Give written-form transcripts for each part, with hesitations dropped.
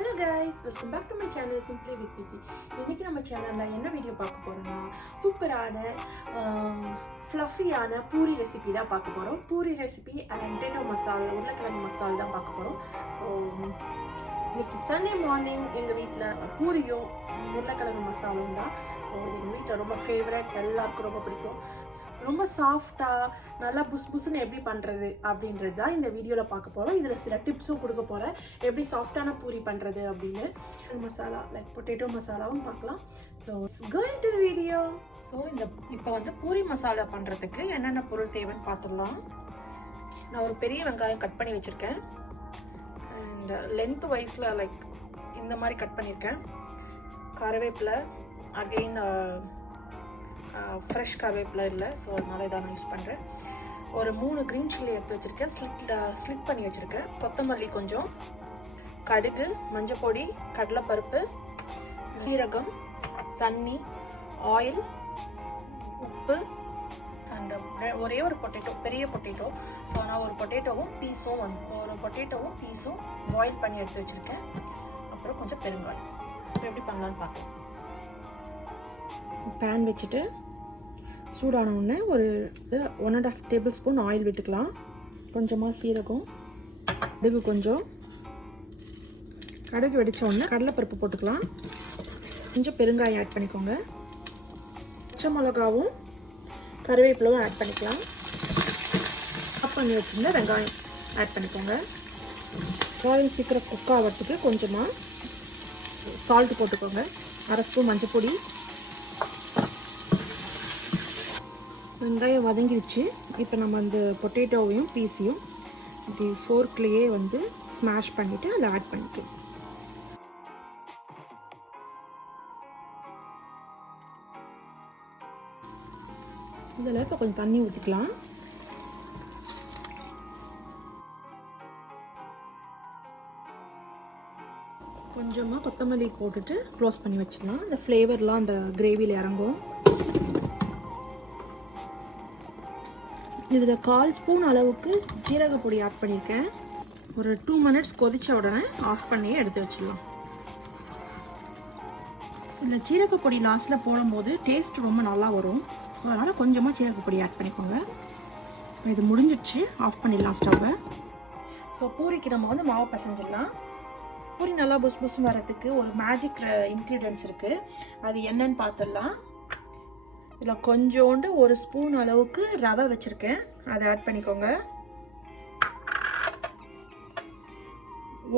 Hello guys, welcome back to my channel Simply with Viji. இன்னைக்கு நம்ம சேனல்ல என்ன வீடியோ பார்க்க போறோம்னா சூப்பரான ஃப்ளஃபியான பூரி ரெசிபி தான் பார்க்க போறோம். Puri recipe and potato masala, உருளைக்கிழங்கு மசாலா தான் பார்க்க போறோம். ஸோ இன்னைக்கு சண்டே மார்னிங் எங்கள் வீட்டில் பூரியும் உருளைக்கிழங்கு மசாலும் தான். ஸோ எங்கள் வீட்டில் ரொம்ப ஃபேவரட், எல்லாருக்கும் ரொம்ப பிடிக்கும். ரொம்ப சாஃப்டாக நல்லா புஸ்ன்னு எப்படி பண்ணுறது அப்படின்றது தான் இந்த வீடியோவில் பார்க்க போகிறோம். இதில் சில டிப்ஸும் கொடுக்க போகிறேன், எப்படி சாஃப்டான பூரி பண்ணுறது அப்படின்னு. மசாலா லைக் பொட்டேட்டோ மசாலாவும் பார்க்கலாம். So go into the video. So இப்போ பூரி மசாலா பண்ணுறதுக்கு என்னென்ன பொருள் தேவைன்னு பார்த்துடலாம். நான் ஒரு பெரிய வெங்காயம் கட் பண்ணி வச்சுருக்கேன். அண்ட் லென்த் வைஸில் லைக் இந்த மாதிரி கட் பண்ணியிருக்கேன். கருவேப்பிலை, அகெயின் ஃப்ரெஷ் கருவேப்பிலை இல்லை, ஸோ அதனால இதை நான் யூஸ் பண்ணுறேன். ஒரு 3 க்ரீன் சில்லி எடுத்து வச்சுருக்கேன், ஸ்லிட் பண்ணி வச்சுருக்கேன். கொத்தமல்லி கொஞ்சம், கடுகு, மஞ்சள் பொடி, கடலைப்பருப்பு, சீரகம், தண்ணி, ஆயில், உப்பு அண்ட் ஒரே ஒரு பொட்டேட்டோ, பெரிய பொட்டேட்டோ. ஸோ நான் ஒரு பொட்டேட்டோவும் பீஸும் பாயில் பண்ணி எடுத்து வச்சுருக்கேன். அப்புறம் கொஞ்சம் பெருங்காயம். எப்படி பண்ணலான்னு பார்க்கலாம். பேன் வச்சுட்டு சூடான உடனே ஒரு 1.5 டேபிள் ஸ்பூன் ஆயில் விட்டுக்கலாம். கொஞ்சமாக சீரகம், கடுகு கொஞ்சம், கடுகு வெடித்த உடனே கடலைப்பருப்பு போட்டுக்கலாம். கொஞ்சம் பெருங்காயம் ஆட் பண்ணிக்கோங்க. பச்சை மிளகாவும் கருவேப்பிலவும் ஆட் பண்ணிக்கலாம். கட் பண்ணி வச்சுருந்தா வெங்காயம் ஆட் பண்ணிக்கோங்க. வெங்காயம் சீக்கிரம் குக் ஆகிறதுக்கு கொஞ்சமாக சால்ட் போட்டுக்கோங்க. 1/2 ஸ்பூன் மஞ்சள் பொடி. வெங்காயம் வதங்கிடுச்சு. இப்போ நம்ம அந்த பொட்டேட்டோவையும் பீஸையும் இப்படி ஃபோர்க்லேயே ஸ்மாஷ் பண்ணிவிட்டு அதை ஆட் பண்ணிக்கலாம். இதில் இப்போ கொஞ்சம் தண்ணி ஊற்றிக்கலாம். கொஞ்சமாக கொத்தமல்லி போட்டுட்டு க்ளோஸ் பண்ணி வச்சிடலாம். அந்த ஃப்ளேவர்லாம் அந்த கிரேவியில் இறங்கும். இதில் 1/4 ஸ்பூன் அளவுக்கு ஜீரக பொடி ஆட் பண்ணியிருக்கேன். ஒரு 2 மினிட்ஸ் கொதித்த உடனே ஆஃப் பண்ணி எடுத்து வச்சிடலாம். இதில் ஜீரக பொடி லாஸ்ட்டில் போடும்போது டேஸ்ட் ரொம்ப நல்லா வரும். ஸோ அதனால் கொஞ்சமாக ஜீரக பொடி ஆட் பண்ணிக்கோங்க. இது முடிஞ்சிடுச்சு, ஆஃப் பண்ணிடலாம் ஸ்டவ்வை. ஸோ பூரிக்கு நம்ம மாவு பிசைஞ்சிடலாம். பூரி நல்லா புஸ்னு வரதுக்கு ஒரு மேஜிக் இன்க்ரீடியன்ஸ் இருக்குது. அது என்னன்னு பார்த்துடலாம். இதில் கொஞ்சோண்டு 1 ஸ்பூன் அளவுக்கு ரவை வச்சுருக்கேன், அதை ஆட் பண்ணிக்கோங்க.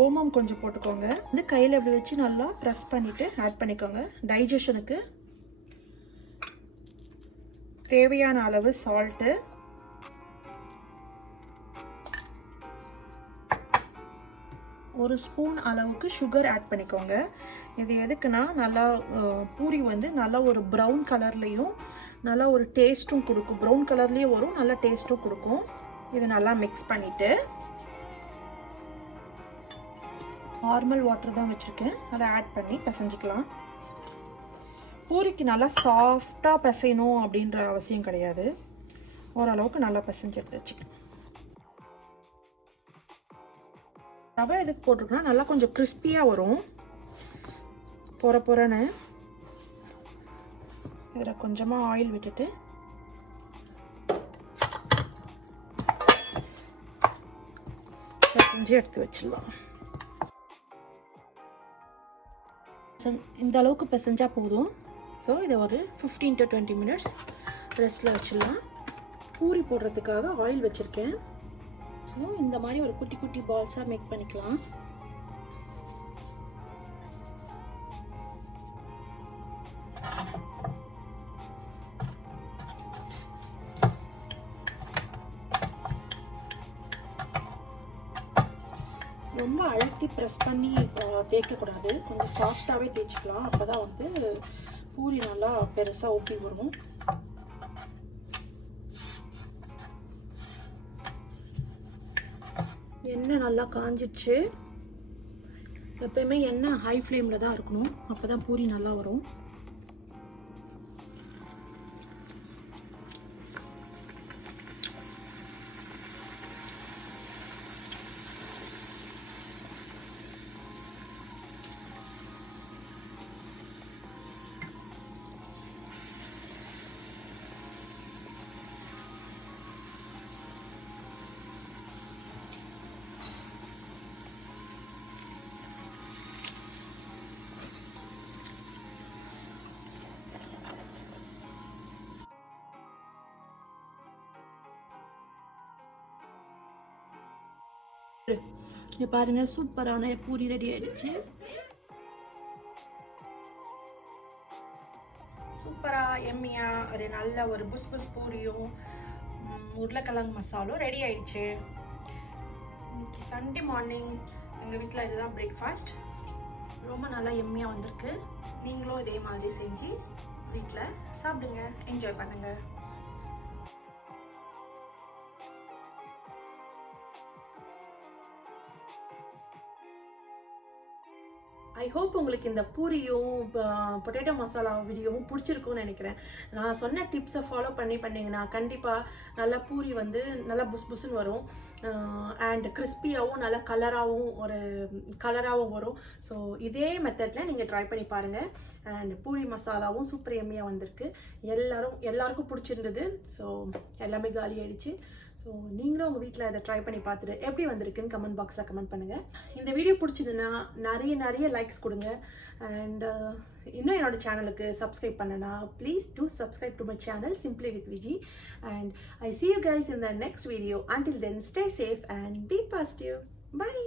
ஓமம் கொஞ்சம் போட்டுக்கோங்க. கையில் இப்படி வச்சு நல்லா ப்ரெஸ் பண்ணிவிட்டு ஆட் பண்ணிக்கோங்க. டைஜஷனுக்கு தேவையான அளவு சால்ட்டு, ஒரு ஸ்பூன் அளவுக்கு சுகர் ஆட் பண்ணிக்கோங்க. இது எதுக்குன்னா நல்லா பூரி நல்லா ஒரு ப்ரௌன் கலர்லேயும் நல்லா ஒரு டேஸ்ட்டும் கொடுக்கும். ப்ரௌன் கலர்லேயும் வரும், நல்லா டேஸ்ட்டும் கொடுக்கும். இது நல்லா மிக்ஸ் பண்ணிவிட்டு நார்மல் வாட்டர் தான் வச்சுருக்கேன், அதை ஆட் பண்ணி பிசைஞ்சிக்கலாம். பூரிக்கு நல்லா சாஃப்டாக பிசையணும் அப்படின்ற அவசியம் கிடையாது. ஓரளவுக்கு நல்லா பிசைஞ்சு எடுத்து வச்சுக்கலாம். ரவை எதுக்கு போட்டிருக்கோன்னா நல்லா கொஞ்சம் கிறிஸ்பியாக வரும். பொறன்னு இதில் கொஞ்சமாக ஆயில் விட்டுட்டு பிசைஞ்சு எடுத்து வச்சிடலாம். இந்த அளவுக்கு பிசைஞ்சா போதும். ஸோ இதை ஒரு 15 to 20 மினிட்ஸ் ரெஸ்ட்டில் வச்சிடலாம். பூரி போடுறதுக்காக ஆயில் வச்சுருக்கேன். ஸோ இந்த மாதிரி ஒரு குட்டி குட்டி பால்ஸாக மேக் பண்ணிக்கலாம். ரொம்ப அழுத்தி ப்ரெஸ் பண்ணி தேய்க்கக்கூடாது, கொஞ்சம் சாஃப்டாகவே தேய்ச்சிக்கலாம். அப்போ தான் பூரி நல்லா பெருசாக ஊற்றி வரும். எண்ணெய் நல்லா காஞ்சிடுச்சு. எப்பயுமே எண்ணெய் ஹை ஃப்ளேமில் தான் இருக்கணும், அப்போ தான் பூரி நல்லா வரும். இங்க பாருங்க சூப்பரான பூரி ரெடி ஆயிடுச்சு. சூப்பரா எம்மியா ஒரு நல்ல ஒரு புஸ் புஸ் பூரியும் உருளைக்கிழங்கு மசாலும் ரெடி ஆயிடுச்சு. இன்னைக்கு சண்டே மார்னிங் எங்கள் வீட்டில் இதுதான் பிரேக்ஃபாஸ்ட். ரொம்ப நல்லா எம்மியாக வந்திருக்கு. நீங்களும் இதே மாதிரி செஞ்சு வீட்டில் சாப்பிடுங்க, என்ஜாய் பண்ணுங்கள். ஐ ஹோப் உங்களுக்கு இந்த பூரியும் பொட்டேட்டோ மசாலா வீடியோவும் பிடிச்சிருக்கும்னு நினைக்கிறேன். நான் சொன்ன டிப்ஸை ஃபாலோ பண்ணிங்கன்னா கண்டிப்பாக நல்லா பூரி வந்து நல்லா புஸ் புஸ்ன்னு வரும். அண்ட் கிறிஸ்பியாகவும் நல்லா கலராகவும் வரும். ஸோ இதே மெத்தடில் நீங்கள் ட்ரை பண்ணி பாருங்கள். அண்ட் பூரி மசாலாவும் சூப்பர் எம்மியாக வந்திருக்கு. எல்லாருக்கும் பிடிச்சிருந்தது. ஸோ எல்லாமே காலி ஆயிடுச்சு. ஸோ நீங்களும் உங்கள் வீட்டில் அதை ட்ரை பண்ணி பார்த்துட்டு எப்படி வந்திருக்குன்னு கமெண்ட் பாக்ஸில் கமெண்ட் பண்ணுங்கள். இந்த வீடியோ பிடிச்சதுன்னா நிறைய லைக்ஸ் கொடுங்க. அண்ட் இன்னும் என்னோட சேனலுக்கு சப்ஸ்கிரைப் பண்ணனா please do subscribe to my channel simply with Viji. And I see you guys in the next video. Until then, stay safe and be positive. Bye.